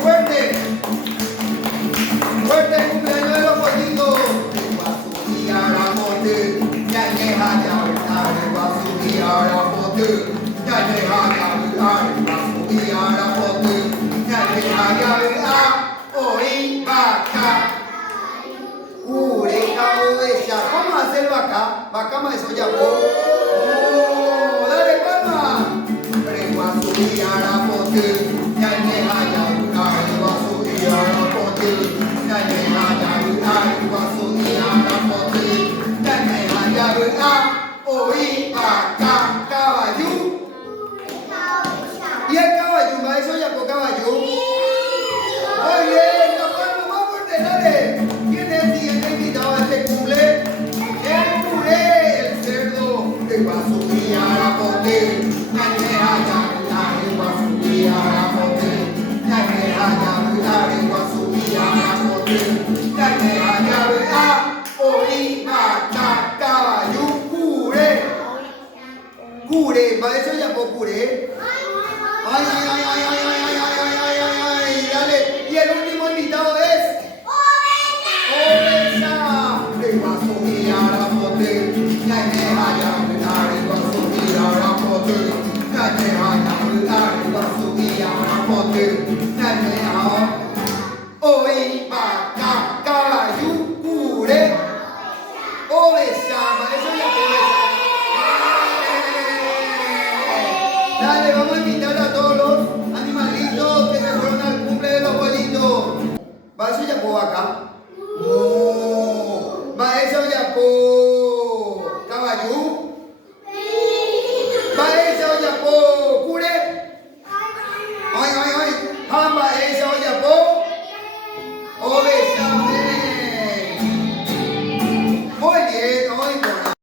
fuerte. Fuerte el cumpleaños de los pollitos. ¿Cómo hacer vaca? Vaca más eso ya. Dale palma. Y el caballo, ¿va eso ya por caballo? Muy bien, papá, más fuerte, dale. ¿Quién es el siguiente invitado a este cumple? El puré, el cerdo. El va a subir a la pote. Cure, va eso ya por cure. Ay, ay, ay, ay, ay, ay, ay, ay, ay, ay, ay, dale. Y el último invitado es Oveja. Le va a subir a la pote. Ya me vaya a hablar, le va a subir a la pote. Ya me vaya a hablar, le va a subir a la pote. Ya me vaya. Hoy vaca, caballo, cure. Oveja, va eso ya por oveja. Dale, vamos a invitar a todos los animalitos que se fueron al cumple de los pollitos. ¿Va eso ya por acá? No. ¿Va eso ya por caballo? ¿Va eso ya por cure? Ay, ay,